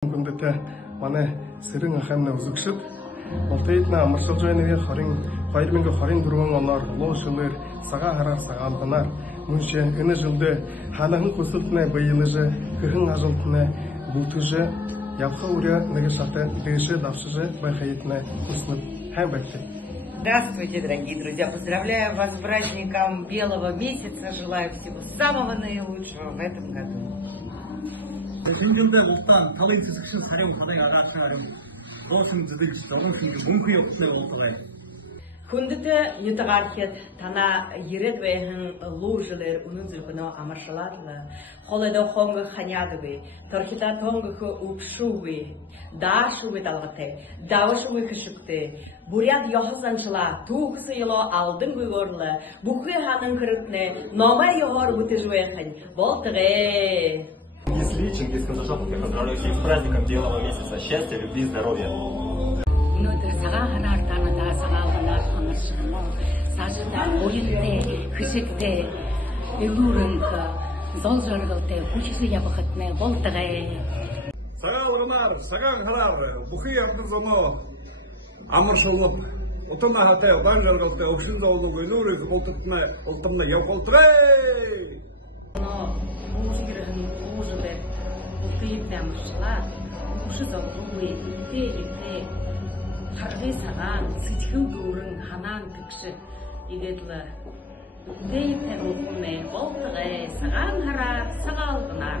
Хүндэтэй манай Сэрэн ахын үзэгшид Ултайдна амаршилж байна 2024 оноор луу шөнөөр цагаан хараар сагаалданаар мөншө энэ жилдээ ханахан хүсэлтнээ баянаж хэхэн ажалтнээ бүтгэж явха үрэ нэг шатэ дэше давшиж байхаитна хүснэ хай байхлаа. Здравствуйте, дорогие друзья! Поздравляю вас с праздником Белого месяца. Желаю всего самого наилучшего в этом году. Шинжилдээ улаан талын цэцэгшин сарын хоног агаасаар боосон зэдэж зовлонсын мөнхий явцны уулзгай. Хүндэтэй ятагархет тана ирээд байхын луужлэр үнэн зөвхөн амаршалаалла холодо хонго ханяадгүй торхита тонгох упшуугүй даашуугүй далгатай давашуугүй хэшигтэй буряд яхазанчла түүхсэло алдын гүйгорло бүхий ханан хэрэтнэ номай ёгор бүтэжвэхэн болтгэ. Если Чингис Казашов, я поздравляю всех с праздником Белого месяца. Счастья, любви, здоровья. Өнөөдөр цагаан ханаар танадаа сагаалганаар амаршигно. Саашдаа уянтэй, хэшигтэй, эгүүрэнх, золжорголтой хүчтэй явахтнэ болтгай. Сагаалганаар, цагаан хараар бүхий явдаг зоноо амаршилып, утана хатай удаанжорголтой өгшин зовлог өнөөрийг болтготна ултамна явуултгай. Амаршлаа өшөс овгүй тээ харгын сагаан сэтгэн дүүрэн ханаан тэгш игэдл дэй тэр үхнэ болтгай сагаан хараа сагаалганаа